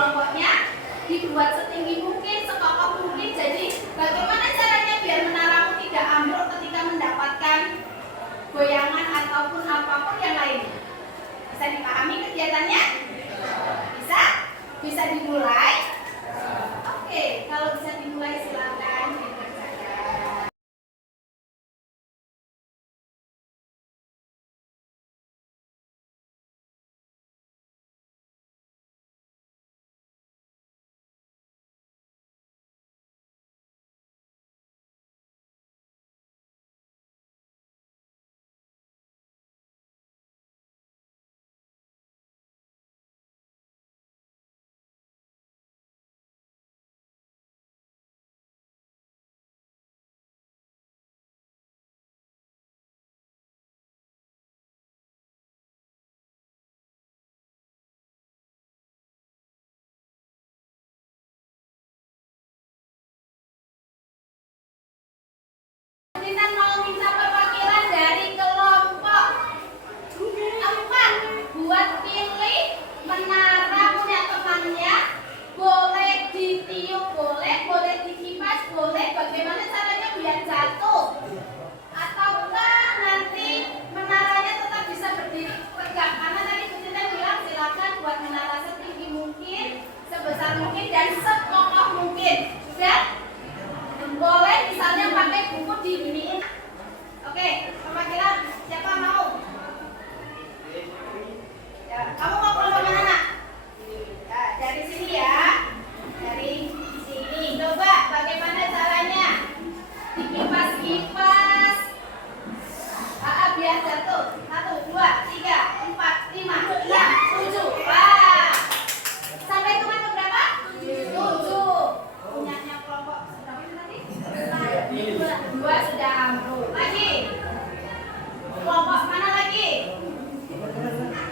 kelompoknya dibuat setinggi mungkin, sekokoh mungkin. Jadi bagaimana caranya biar menaramu tidak ambruk ketika mendapatkan goyangan ataupun apapun yang lainnya? Bisa dipahami kegiatannya? Bisa? Bisa dimulai? Oke, kalau bisa dimulai silakan dikerjakan. Kita mau minta perwakilan dari kelompok 4 buat pilih menara punya temannya. Boleh ditiup, boleh dikipas, boleh. Bagaimana caranya biar jatuh? Ataukah nanti menaranya tetap bisa berdiri tegak? Karena tadi Bu Tita bilang silakan buat menara setinggi mungkin, sebesar mungkin, dan sekokoh mungkin. Sudah? Boleh misalnya pakai buku diginiin. Oke, perwakilan siapa mau? Ya, kamu mau kelompok mana nak? Ya, dari sini ya. Dari sini. Coba bagaimana caranya? Dikipas-kipas. Biar jatuh. 1, 2, 3, 4, 5, 6, 7. Wah. Sampai hitungan ke berapa? 7. Punyanya kelompok dua sudah ambruk. Lagi kelompok mana lagi?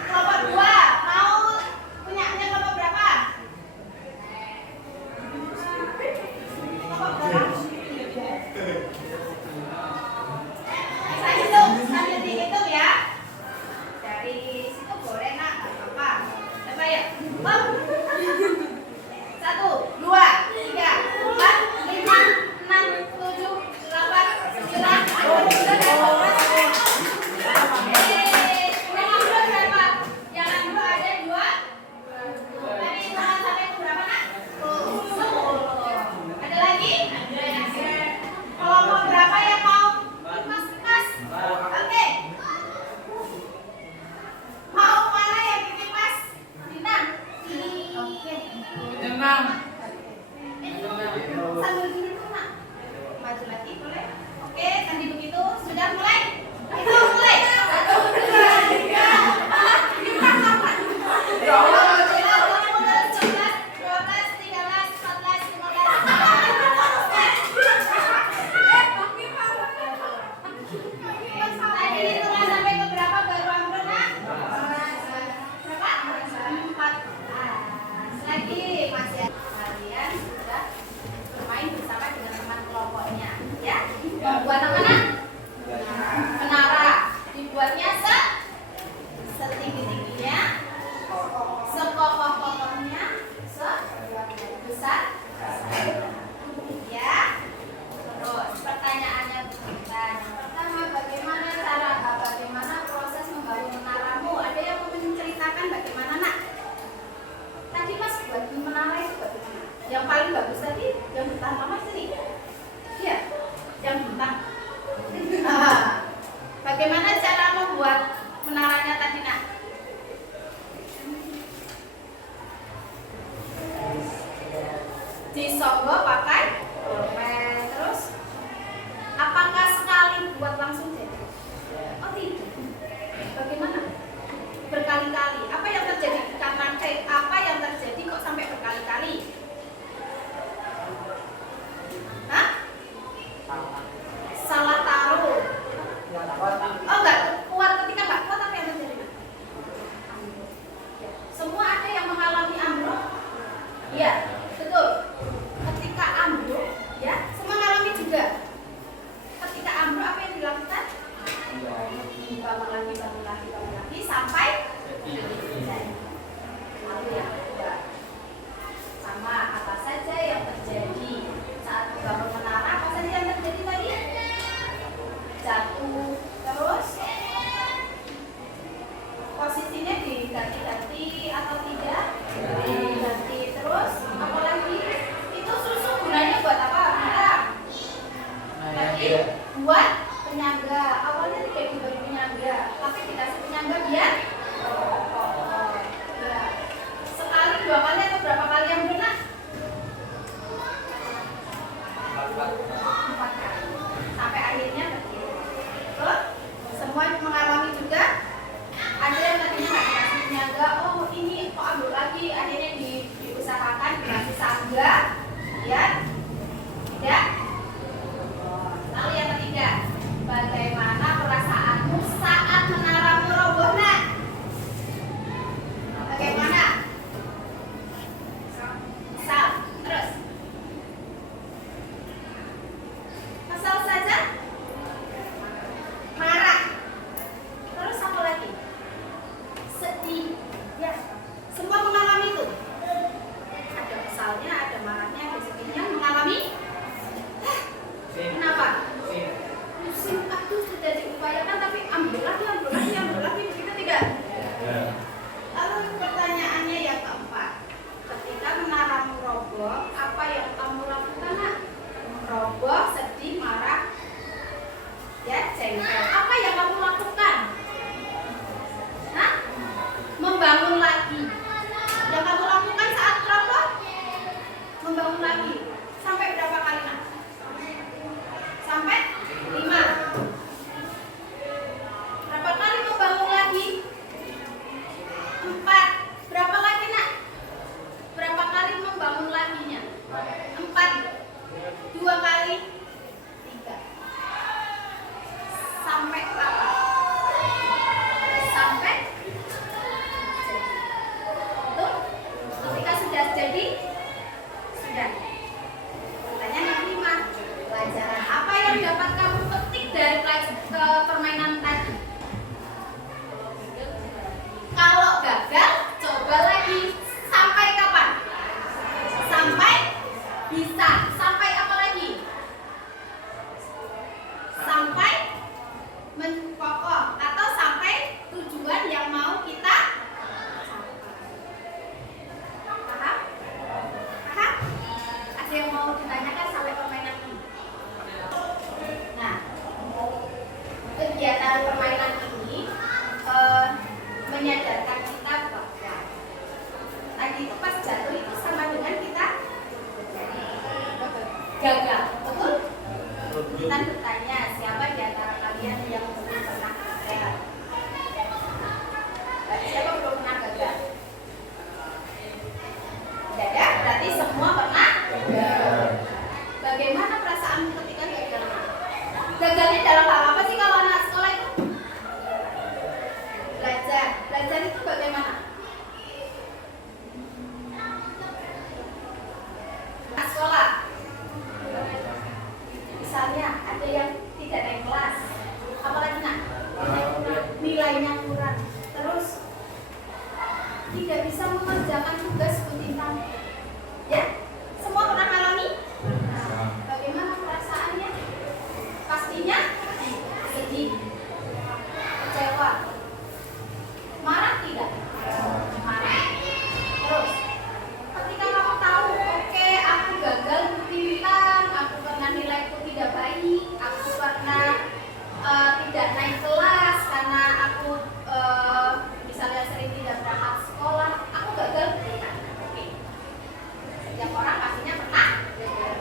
Kelompok 2 mau punyanya kelompok berapa? Kelompok berapa? Saya hitung, sambil dihitung ya. Dari situ boleh nak, nggak apa-apa. Coba ya. 1, 2, 3, 4, 5, 6, 7, 8, 9, 10. Yang ambil berapa? Yang ambil ada 2. Tadi hitungan sampai itu berapa nak? 10. Ada lagi? Kelompok berapa yang mau kipas-kipas? Oke. Mau mana yang dikipas? Bintang? Oke. Sambil gini tuh nak. Maju lagi boleh? Oke, sambil begitu sudah mulai? Itu mulai. 1, 2, 3, 4, 5, 6, 11, 12, 13, 14, 15. Tadi hitungan sampai ke berapa baru ambil nak? Berapa? 14. Lagi masih kalian sudah bermain bersama dengan teman kelompoknya, ya. Membuat apa nak? Menara. Dibuatnya setinggi-tingginya, sekokoh-kokohnya, sebesar ya. Terus pertanyaannya kita yang pertama, bagaimana proses membangun menaramu? Ada yang mau menceritakan bagaimana nak? Tadi mas buat menara itu bagaimana? Yang paling bagus tadi yang pertama sini. Iya, yang bintang. Bagaimana cara membuat menaranya tadi nak? Disonggo pakai pulpen. Terus apakah sekali buat langsung jadi? Oh tidak. Bagaimana? Berkali-kali. Apa yang terjadi? Karena apa yang terjadi kok sampai berkali-kali? Hah? Salah taruh. Oh enggak kuat, ketika enggak kuat apa yang terjadi? Semua ada yang mengalami ambruk? Iya, betul. Ketika ambruk, ya, semua mengalami juga. Ketika ambruk apa yang dilakukan? Bangun lagi sampai lalu yang kedua. pertama, apa saja yang terjadi saat membangun menara? Apa saja yang terjadi tadi? Jatuh. Terus posisinya diganti-ganti atau tidak? Diganti. Terus apa lagi? Itu susu gunanya buat apa? Tadi buat penyangga. Awalnya tidak diberi penyangga, tapi dikasih penyangga biar ya. Sekali, dua kali atau berapa kali yang berenang? 4 kali. Sampai akhirnya berdiri. Terus semua mengalami juga. Ada yang tadinya nggak dikasih penyangga, oh ini kok ambil lagi, akhirnya diusahakan dikasih sangga, ya tidak. Lalu yang ketiga, bagaimana perasaanmu saat menaramu roboh? Nah, bagaimana? Kesal. Terus kesal saja, marah. Terus apa lagi? Sedih. Ya, semua mengalami itu. Ada kesalnya, ada marahnya, ada sedihnya, mengalami. Kenapa? Pusing, aduh sudah diupayakan tapi ambil lagi, begitu tidak? Lalu pertanyaannya yang keempat, ketika menaramu roboh, apa yang kamu lakukan? Nak? Roboh, sedih, marah, ya jengkel. Apa yang kamu lakukan? Nah, membangun lagi. Yang kamu lakukan saat roboh, membangun lagi. Sampai berapa kali? Nak? Sampai 5. Berapa kali membangun lagi? 4. Berapa lagi, Nak? Berapa kali membangun laginya? 4. 2 kali? 3. Sampai apa? Sampai jadi. Betul? Ketika sudah jadi, sudah. Pertanyaan yang 5. Pelajaran apa yang dapat kamu petik dari permainan tadi? Kalau gagal, coba lagi. Sampai kapan? Sampai bisa. Sampai apa lagi? Sampai menkokoh atau sampai tujuan yang mau kita capai. Paham? Paham? Ada yang mau ditanyakan sampai permainan ini? Nah, kegiatan permainan ini menyadarkan kita bahwa tadi itu pas jatuh itu sama dengan kita gagal, betul? Kita bertanya, siapa di antara kalian yang belum pernah gagal? Siapa belum pernah gagal? Tidak ada, berarti semua pernah gagal. Bagaimana perasaanmu ketika gagal? Gagalnya dalam hal apa sih kalau anak sekolah itu? Belajar. Belajar itu bagaimana? Anak sekolah. Misalnya ada yang tidak naik kelas. Apalagi, Nak? Nilainya kurang. Terus tidak bisa mengerjakan tugas rutin. Ya? Semua pernah alami? Bagaimana perasaannya? Pastinya sedih, kecewa, marah tidak? Marah. Terus, ketika kamu tahu, oke, aku gagal bintang, aku pernah nilaiku tidak baik, aku pernah tidak naik kelas karena aku misalnya sering tidak berangkat sekolah, aku gagal bintang. Oke. Setiap orang pastinya pernah gagal.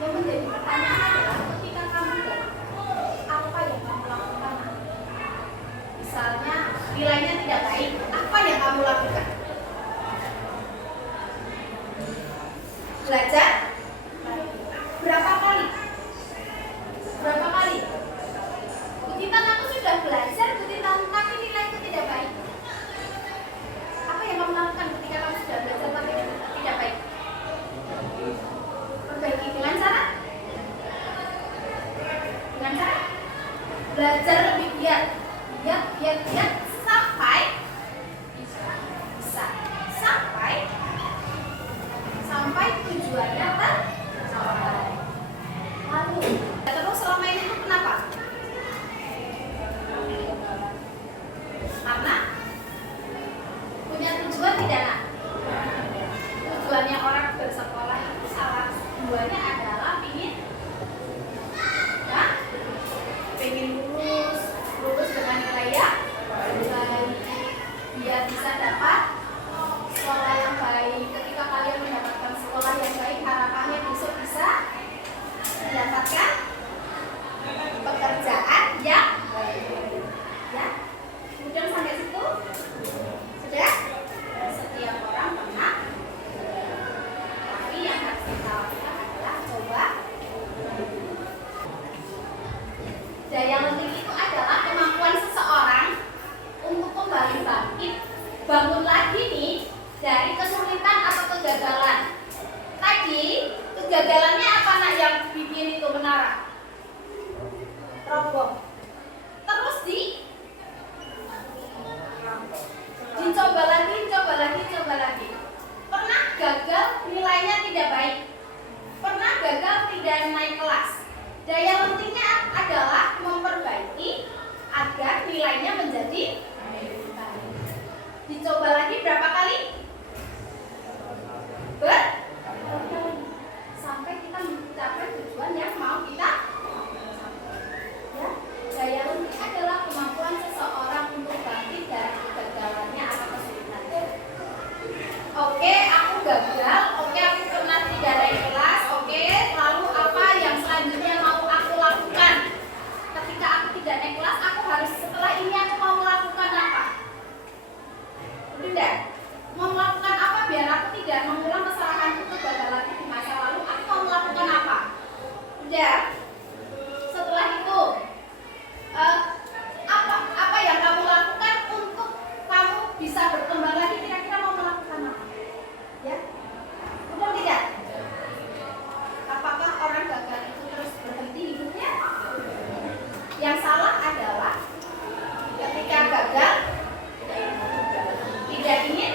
Yang menjadi pertanyaan adalah ketika kamu gagal, apa yang kamu lakukan? Misalnya nilainya tidak baik, apa yang kamu lakukan? Belajar? Berapa kali? Berapa kali? Butitan, aku sudah belajar, Butitan, tapi nilaiku tidak baik. Apa yang kamu lakukan ketika kamu sudah belajar tapi tidak baik? Perbaiki dengan cara? Dengan cara? Belajar lebih giat sampai bisa. Sampai nilainya menjadi baik. Dicoba lagi berapa kali? Sampai kita mencapai tujuan yang mau kita ya. Daya lemah adalah kemampuan seseorang untuk bangkit dari kegagalannya atau kesulitannya. Oke, aku gagal. Oke, aku pernah tidak naik kelas. Oke, lalu apa yang selanjutnya mau aku lakukan? Ketika aku tidak naik kelas, aku harus setelah ini aku mau melakukan apa? Udah, mau melakukan apa biar aku tidak mengulang kesalahanku kegagalanku di masa lalu? Aku mau melakukan apa? Udah. Setelah itu, apa yang kamu lakukan untuk kamu bisa berkembang lagi? Kira-kira mau melakukan apa? Ya, betul tidak? Apakah orang gagal itu terus berhenti hidupnya? Yang salah adalah ketika gagal tidak ingin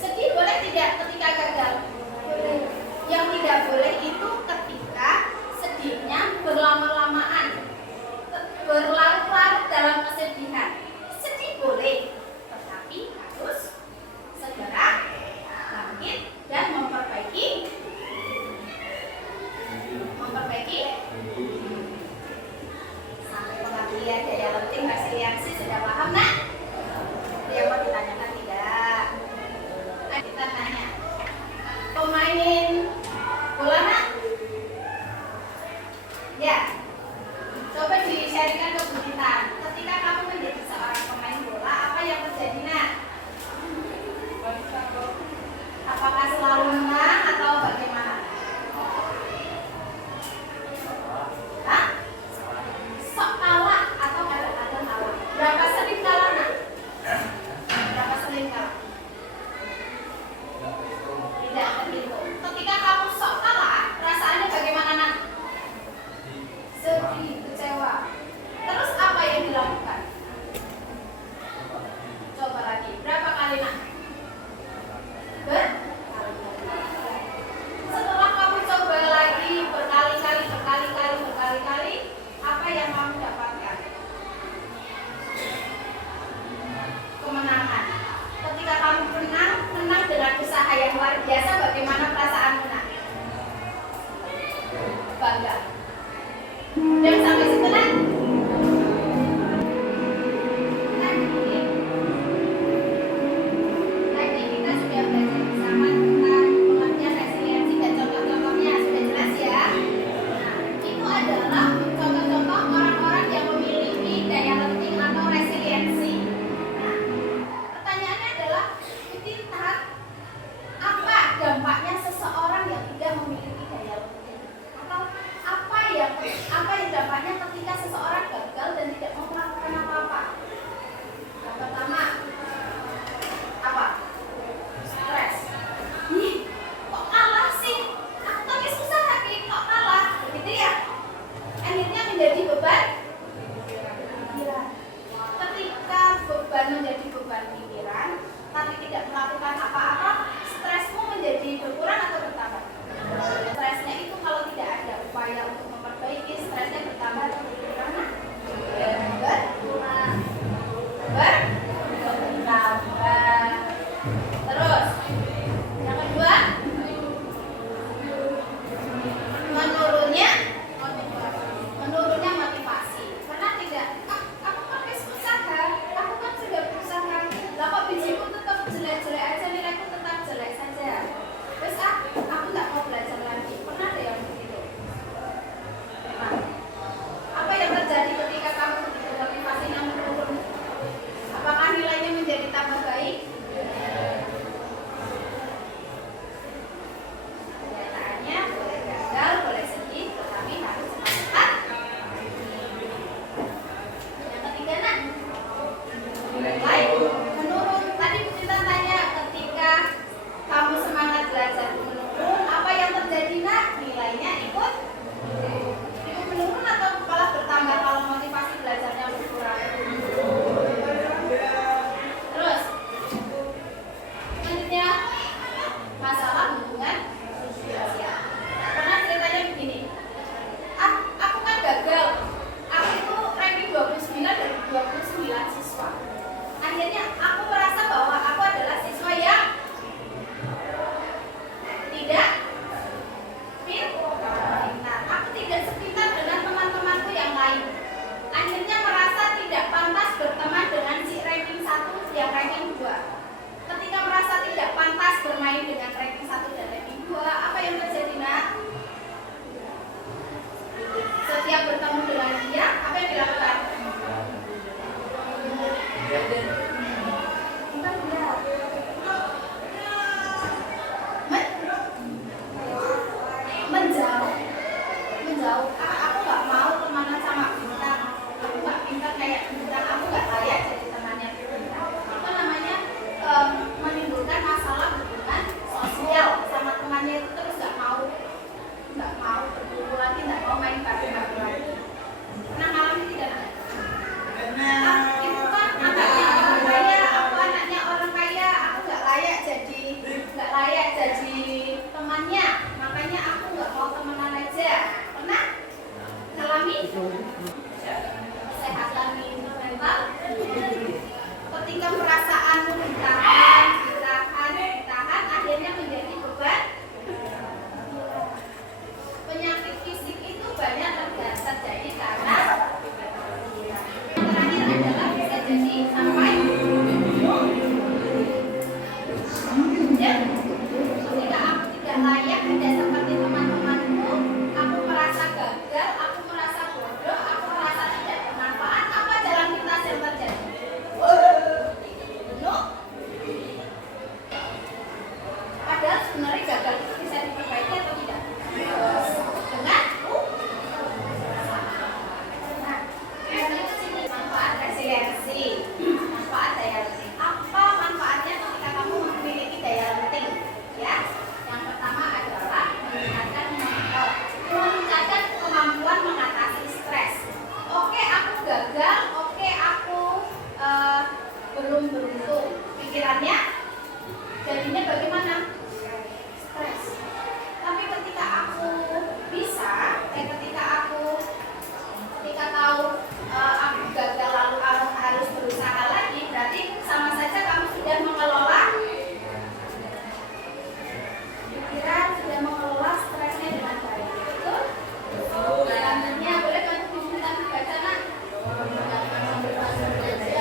sedih, boleh tidak ketika gagal? Yang tidak boleh itu ketika sedihnya berlama-lamaan, berlarut-larut dalam kesedihan. Sedih boleh, tetapi harus segera bangkit dan memperbaiki sampai pengabdian daya penting resiliensi. Sudah paham nak? Ada yang mau ditanyakan tidak? Kita tanya, pemain bola nak? Ya, coba di-sharingkan ke Bu Tita. Ketika kamu menjadi seorang pemain bola, apa yang terjadi nak? Apakah selalu menang atau bagaimana? Hah? Sok kalah atau kadang-kadang kalah? Berapa sering kalah nak? Berapa sering kalah? Tidak terhitung. Ketika bermain dengan ranking 1 dan ranking 2, apa yang terjadi, Nak? Setiap bertemu dengan dia, apa yang dilakukan? Menjauh. Aku nggak mau temenan sama bintang. Aku nggak pintar kayak bintang. Aku nggak layak jadi temannya bintang. Itu namanya menimbulkan masalah hubungan sosial sama temannya itu, terus nggak mau berkumpul lagi, nggak mau main bareng-bareng lagi. Pernah ngalamin tidak? Itu kan anaknya orang kaya, aku anaknya orang kaya, aku nggak layak jadi temannya, makanya aku nggak mau temenan aja. Pernah ngalami? Kesehatan mental. Ketika perasaanmu ditahan, akhirnya menjadi beban. Penyakit fisik itu banyak terjadi karena yang terakhir adalah bisa jadi sampai ya, ketika aku tidak layak tidak seperti teman-temanku, aku merasa gagal, aku merasa bodoh, aku merasa tidak bermanfaat. Apa jalan pintas yang terjadi? No. Padahal sebenarnya gagal itu bisa diperbaiki atau tidak? Dengan manfaat resiliensi, manfaat daya lenting. Apa manfaatnya ketika kamu memiliki daya lenting? Ya, yang pertama adalah meningkatkan kemampuan mengatasi stres. Oke, aku gagal. Oke, aku belum beruntung. Pikirannya jadinya bagaimana? Stres. Tapi ketika aku bisa, ketika tahu aku gagal lalu harus berusaha lagi, berarti sama saja kamu sudah mengelola pikiran, sudah mengelola stresnya dengan baik. Betul? Selanjutnya boleh kamu diminta dibaca, Nak?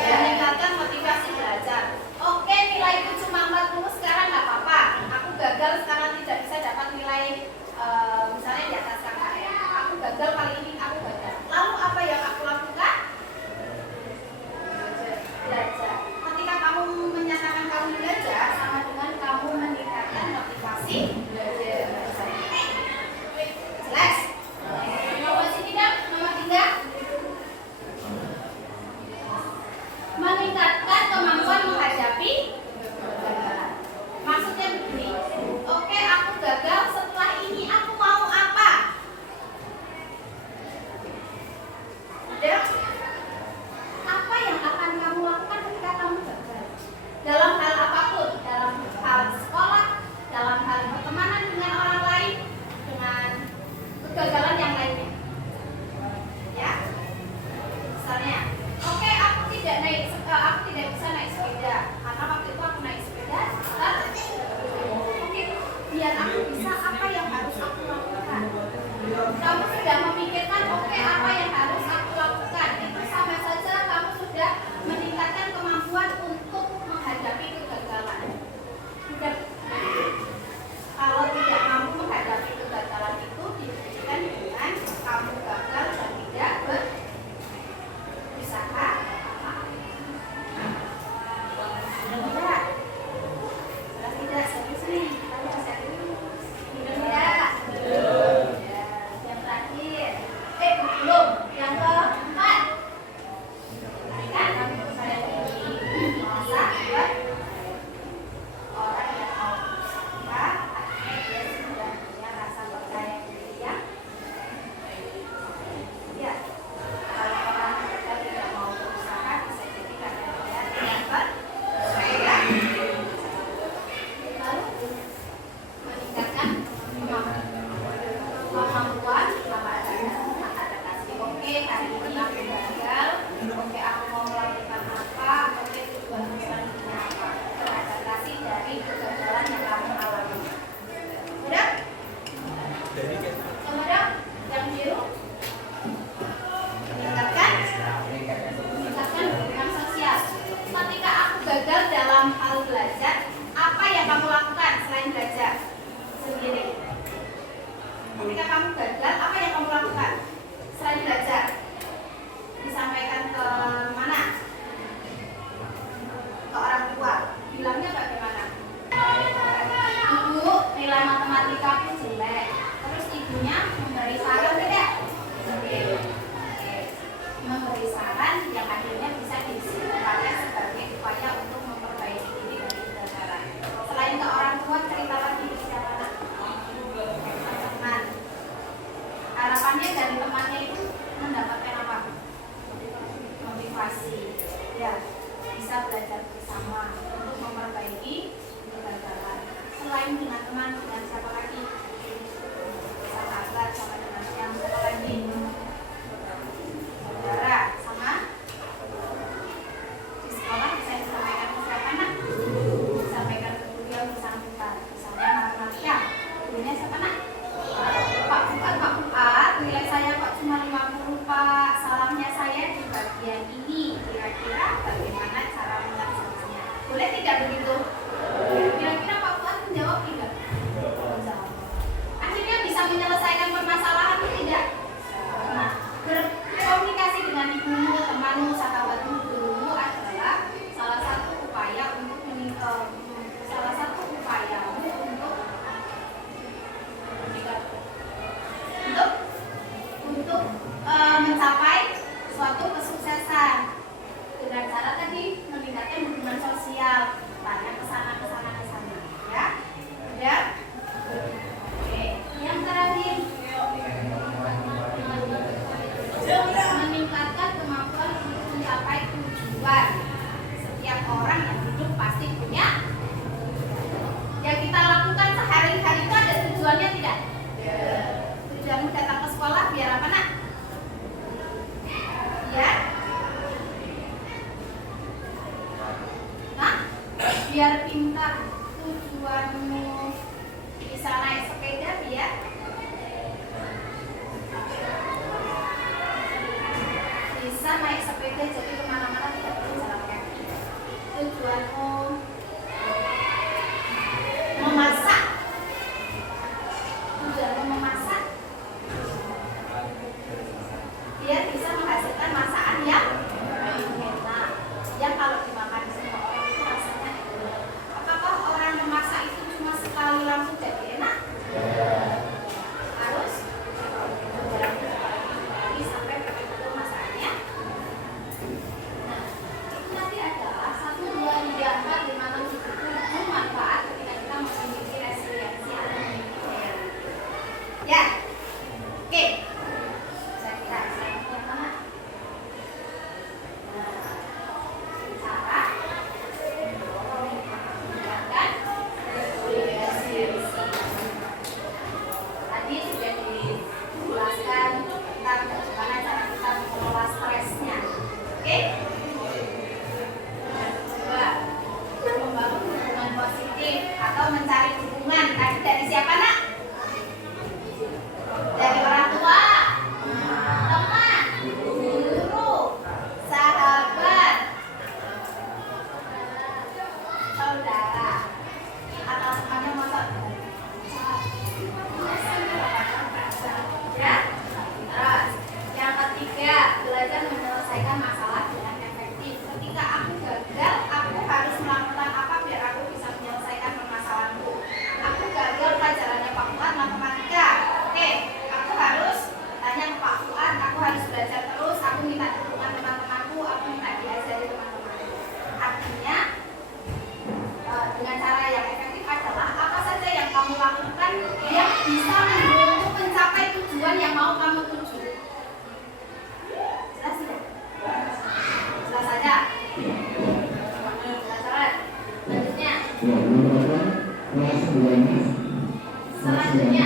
Meningkatkan motivasi belajar. Oke, nilaiku cuma 40 sekarang nggak apa-apa. Aku gagal sekarang tidak bisa dapat nilai misalnya di atas KKM. Aku gagal kali ini, aku gagal. Lalu apa yang aku lakukan? Belajar. Ketika kamu menyatakan kamu belajar, sama dengan kamu meningkatkan motivasi belajar. Jelas? Masih tidak? Nomor 3. Meningkatkan kemampuan menghadapi kegagalan. Maksudnya begini, oke, aku gagal, setelah ini aku mau apa? Udah? Apa yang akan kamu lakukan ketika kamu gagal? Dalam hal apapun, dalam hal sekolah, dalam hal pertemanan dengan orang lain, dengan kegagalan yang lainnya. Ya? Misalnya, oke, aku tidak bisa naik sepeda karena waktu itu aku naik sepeda. Oke, biar aku bisa, apa yang harus aku lakukan? Kamu sudah memikirkan, oke, apa yang harus aku lakukan? Itu sama saja kamu sudah meningkatkan kemampuan untuk menghadapi kegagalan. Sudah. Kalau tidak mampu menghadapi kegagalan itu dibuktikan dengan kamu gagal dan tidak berusaha. Tidak serius nih, kalau serius. Tidak. Yang terakhir, belum. Yang keempat, kan saya ini masa buat orang yang mau berusaha, akhirnya dia sudah punya rasa percaya diri yang ya. Kalau orang kita tidak mau berusaha, bisa jadi karena dia tidak percaya. Lalu meningkatkan kemampuan adaptasi. Oke, hari ini aku gagal. Oke, aku mau melakukan apa? Oke, tujuan selanjutnya apa? Beradaptasi dari kegagalan yang kamu alami. Udah? Kemudian yang biru meningkatkan hubungan sosial. Ketika aku gagal dalam hal belajar, apa yang kamu lakukan selain Ya, bisa belajar bersama untuk memperbaiki kegagalan. Selain dengan teman, dengan siapa lagi? Sahabat, sama dengan yang siapa lagi? Saudara, sama di sekolah bisa disampaikan ke siapa nak? Disampaikan ke guru yang bersangkutan. Misalnya matematika, gurunya siapa nak? Pak Fuad, nilai saya kok cuma 50 Pak. Salahnya saya di bagian ini. Kira-kira bagaimana cara mengerjakannya? Boleh tidak begitu? Kira-kira Pak Fuad menjawab tidak? Menjawab. Akhirnya bisa menyelesaikan permasalahan tidak? Nah, berkomunikasi dengan ibumu, temanmu, sahabatmu, gurumu adalah salah satu upaya untuk mencapai suatu kesuksesan dengan cara tadi meningkatkan hubungan sosial, tanya ke sana ya. Ya. Oke, yang terakhir meningkatkan kemampuan untuk mencapai tujuan. Setiap orang yang hidup pasti punya. Yang kita lakukan sehari-hari itu ada tujuannya tidak? Tujuanmu datang ke sekolah biar apa nak? Ya, nah, biar pintar. Tujuanmu bisa naik sepeda biar bisa naik sepeda jadi kemana-mana tidak perlu jalan kaki. Tujuanmu memasak. Tujuanmu memasak biar bisa menghasilkan masakan yang enak, yang kalau dimakan semua orang itu rasanya enak. Apakah orang memasak itu cuma sekali langsung jadi enak? Harus lagi sampai betul-betul masakannya. Nah, itu nanti adalah 1, 2, 3, 4, 5, 6, 7 manfaat ketika kita memiliki resiliensi atau memiliki daya. Ya, oke. Mencari dukungan tadi dari siapa nak? Dari orang tua, teman, guru, sahabat, saudara, atau semuanya masa ya. Terus yang ketiga, belajar menyelesaikan masalah dengan efektif. Ketika aku gagal, aku harus melakukan apa biar aku bisa menyelesaikan permasalahanku. Aku gagal pelajarannya Pak Fuad matematika. Oke, aku harus tanya ke Pak Fuad, aku harus belajar terus, aku minta dukungan teman-temanku, aku minta diajari teman-temanku. Artinya dengan cara yang efektif adalah apa saja yang kamu lakukan yang bisa membantu mencapai tujuan yang mau kamu tuju. Jelas tidak? Jelas saja. Selanjutnya,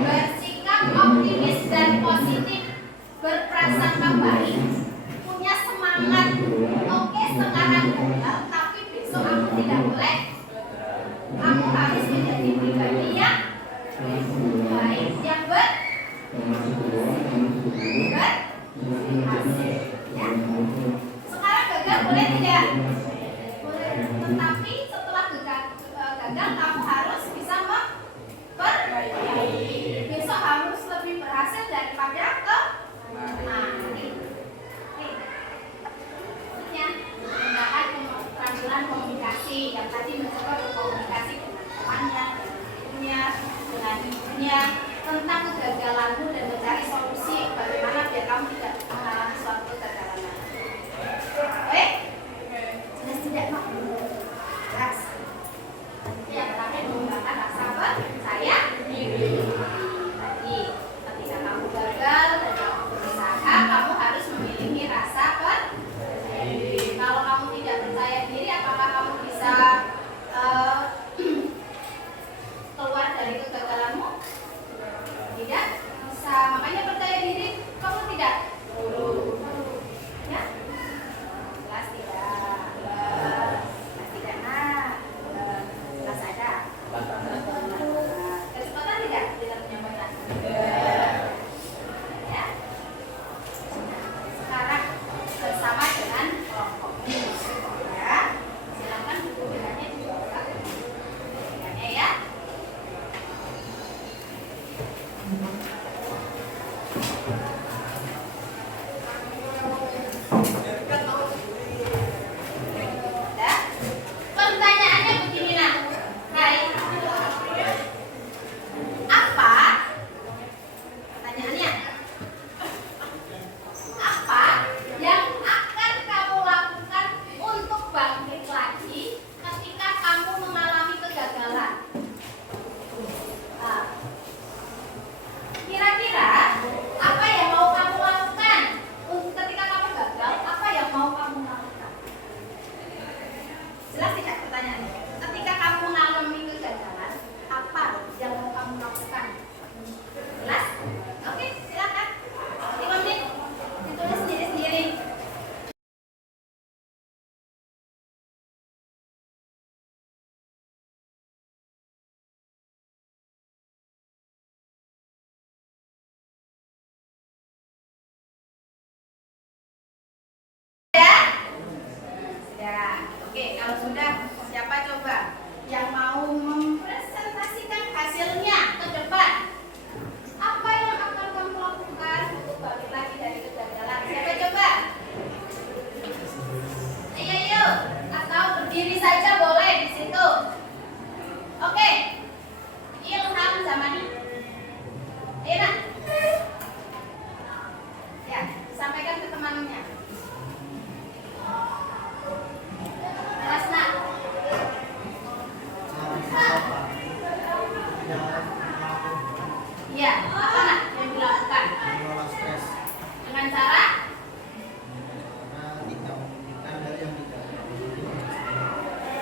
bersikap optimis dan positif, berprasangka baik, punya semangat. Oke, sekarang gagal, tapi besok aku tidak boleh. Aku harus menjadi pribadi yang baik, yang berhasil. Ya. Sekarang gagal boleh tidak? Boleh. Tetapi setelah gagal kamu harus bisa memperbaiki. Besok harus lebih berhasil daripada kemarin. Selanjutnya, menggunakan keterampilan komunikasi yang tadi mencoba berkomunikasi dengan temannya, dengan ibunya tentang kegagalanmu dan mencari solusi bagaimana biar kamu tidak mengalami suatu kegagalan. Baik. Oke, kalau sudah, siapa coba yang mau mempresentasikan hasilnya ke depan? Apa yang akan kamu lakukan untuk balik lagi dari kegagalan? Siapa coba? Ayo, atau berdiri saja boleh di situ. Oke, Ilham Zamani. Ayo nak. Ya, sampaikan ke temannya. Mas nak. Iya, apa nak yang dilakukan? Dengan cara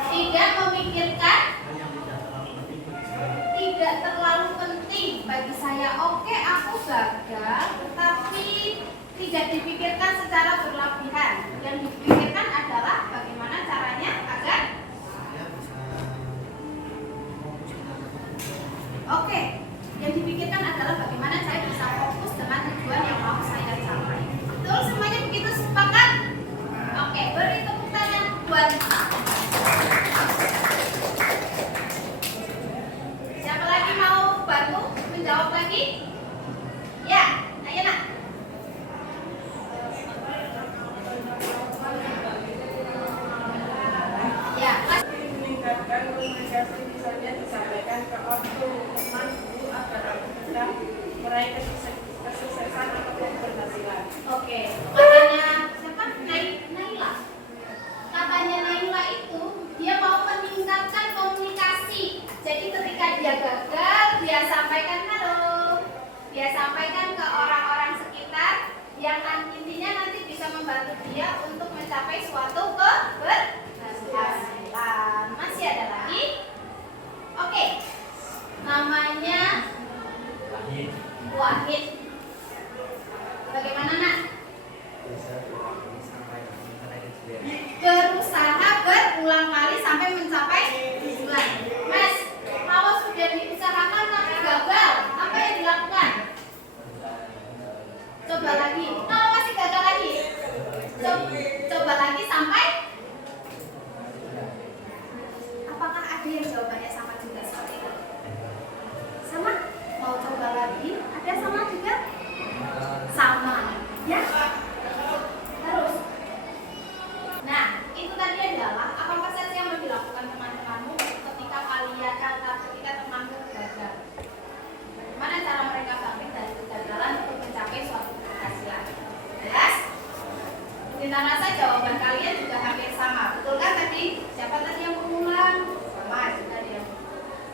tidak memikirkan, tidak terlalu penting bagi saya. Oke, aku gagal, tapi tidak dipikirkan secara berlebihan. Yang dipikirkan adalah bagaimana caranya agar oke, yang dipikirkan adalah bagaimana saya bisa fokus dengan tujuan yang mau saya capai. Betul, semuanya begitu sepakat? Oke, beri tepuk tangan buat siapa lagi mau bantu menjawab lagi? Ya, ayo nak. Ya, Mas. Meningkatkan komunikasi misalnya disampaikan ke orang teman guru agar aku bisa meraih kesuksesan atau keberhasilan. Oke, katanya siapa? Naila. Katanya Naila itu dia mau meningkatkan komunikasi. Jadi ketika dia gagal, dia sampaikan halo. Dia sampaikan ke orang-orang sekitar yang intinya nanti bisa membantu dia untuk mencapai suatu keberhasilan. Masih ada lagi? Oke. Namanya Wahid. Bagaimana nak? Berusaha berulang kali sampai mencapai tujuan. Mas, kalau sudah diusahakan tapi gagal, apa yang dilakukan? Coba lagi. Kalau masih gagal lagi, coba lagi sampai. Apakah ada yang jawabannya sama juga seperti itu? Sama? Mau coba lagi? Ada sama juga? Sama. Ya? Terus. Nah, itu tadi adalah apa saja yang mau dilakukan teman-temanmu ketika ketika temanmu gagal. Bagaimana cara mereka bangkit dari kegagalan untuk mencapai suatu keberhasilan? Jelas? Kita rasa jawaban kalian juga hampir sama, betul kan tadi? Siapa tadi yang mengulang? Sama juga dia.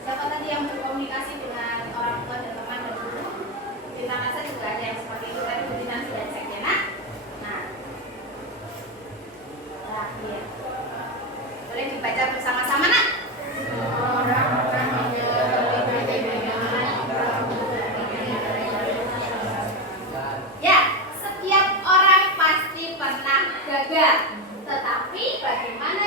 Siapa tadi yang berkomunikasi dengan orang tua dan teman dan guru? Kita rasa juga ada yang seperti itu tadi. Budinan sudah cek ya nak? Nah, terakhir, boleh dibaca bersama-sama nak? Ya, setiap orang pasti pernah gagal. Tetapi bagaimana